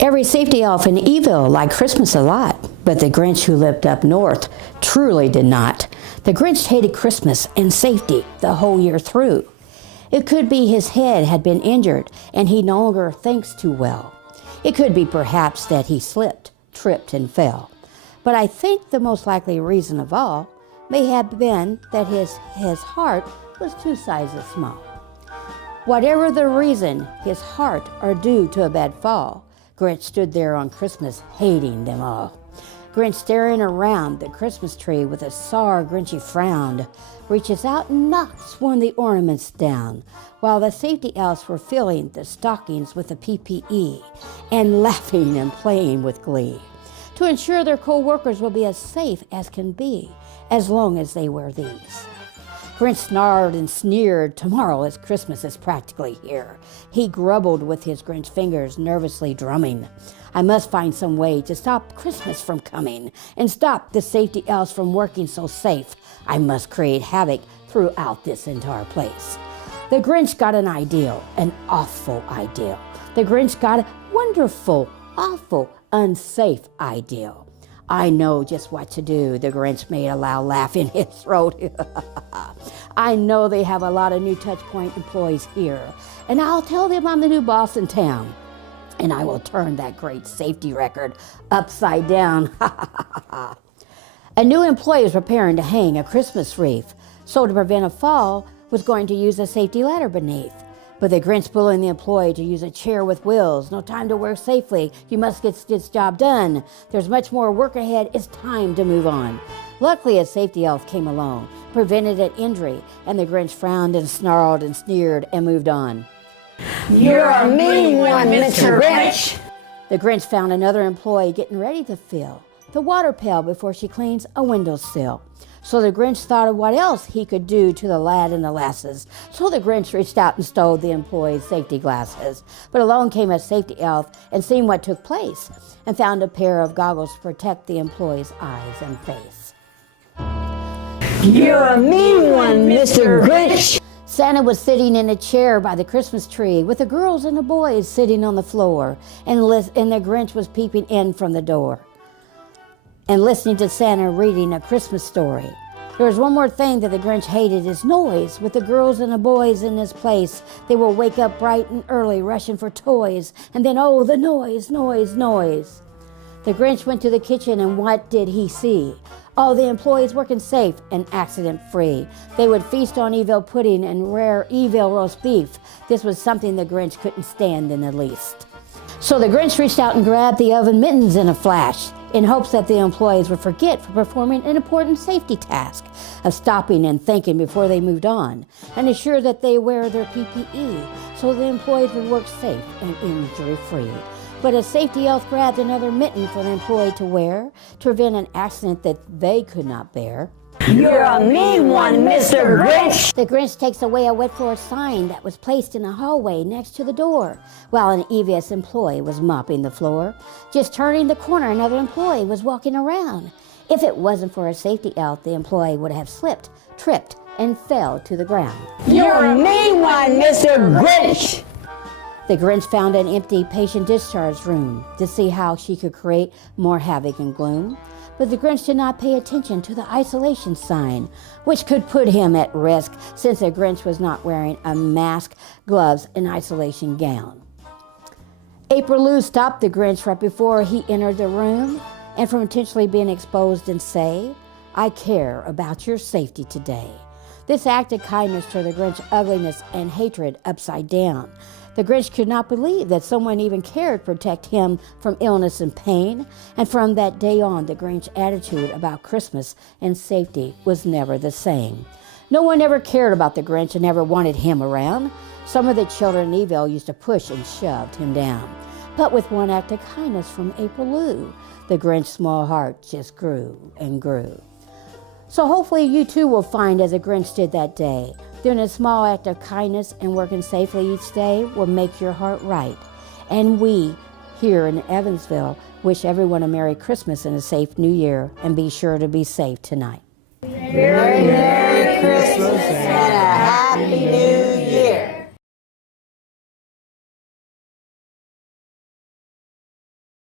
Every safety elf in Evil liked Christmas a lot, but the Grinch who lived up north truly did not. The Grinch hated Christmas and safety the whole year through. It could be his head had been injured and he no longer thinks too well. It could be perhaps that he slipped, tripped, and fell. But I think the most likely reason of all may have been that his heart was 2 sizes small. Whatever the reason, his heart are due to a bad fall. Grinch stood there on Christmas, hating them all. Grinch staring around the Christmas tree with a sour, Grinchy frown, reaches out and knocks one of the ornaments down, while the safety elves were filling the stockings with the PPE and laughing and playing with glee to ensure their co-workers will be as safe as can be as long as they wear these. Grinch snarled and sneered. Tomorrow as Christmas is practically here. He grumbled with his Grinch fingers, nervously drumming. I must find some way to stop Christmas from coming and stop the safety elves from working so safe. I must create havoc throughout this entire place. The Grinch got an ideal, an awful ideal. The Grinch got a wonderful, awful, unsafe ideal. I know just what to do, the Grinch made a loud laugh in his throat. I know they have a lot of new Touchpointe employees here, and I'll tell them I'm the new boss in town, and I will turn that great safety record upside down. A new employee was preparing to hang a Christmas wreath, so to prevent a fall, was going to use a safety ladder beneath. But the Grinch bullying the employee to use a chair with wheels. No time to work safely. You must get this job done. There's much more work ahead. It's time to move on. Luckily, a safety elf came along, prevented an injury, and the Grinch frowned and snarled and sneered and moved on. You're a mean one, Mr. Grinch. The Grinch found another employee getting ready to fill the water pail before she cleans a windowsill. So the Grinch thought of what else he could do to the lad and the lasses. So the Grinch reached out and stole the employee's safety glasses. But along came a safety elf and seen what took place and found a pair of goggles to protect the employee's eyes and face. You're a mean one, Mr. Grinch. Santa was sitting in a chair by the Christmas tree with the girls and the boys sitting on the floor, and the Grinch was peeping in from the door and listening to Santa reading a Christmas story. There was one more thing that the Grinch hated, is noise. With the girls and the boys in this place, they will wake up bright and early, rushing for toys, and then, oh, the noise, noise, noise. The Grinch went to the kitchen, and what did he see? Oh, the employees working safe and accident-free. They would feast on Evil pudding and rare Evil roast beef. This was something the Grinch couldn't stand in the least. So the Grinch reached out and grabbed the oven mittens in a flash, in hopes that the employees would forget for performing an important safety task of stopping and thinking before they moved on, and ensure that they wear their PPE so the employees would work safe and injury-free. But a safety elf grabbed another mitten for the employee to wear to prevent an accident that they could not bear. You're a mean one, Mr. Grinch. The Grinch takes away a wet floor sign that was placed in the hallway next to the door, while an EVS employee was mopping the floor. Just turning the corner, another employee was walking around. If it wasn't for a safety elf, the employee would have slipped, tripped, and fell to the ground. You're a mean one, Mr. Grinch. The Grinch found an empty patient discharge room to see how she could create more havoc and gloom. But the Grinch did not pay attention to the isolation sign, which could put him at risk since the Grinch was not wearing a mask, gloves, and isolation gown. April Lou stopped the Grinch right before he entered the room and from intentionally being exposed and say, I care about your safety today. This act of kindness turned the Grinch's ugliness and hatred upside down. The Grinch could not believe that someone even cared to protect him from illness and pain, and from that day on, the Grinch's attitude about Christmas and safety was never the same. No one ever cared about the Grinch and never wanted him around. Some of the children in Evil used to push and shoved him down. But with one act of kindness from April Lou, the Grinch's small heart just grew and grew. So hopefully you too will find, as the Grinch did that day, doing a small act of kindness and working safely each day will make your heart right. And we, here in Evansville, wish everyone a Merry Christmas and a safe New Year, and be sure to be safe tonight. Merry Christmas and a Happy New Year.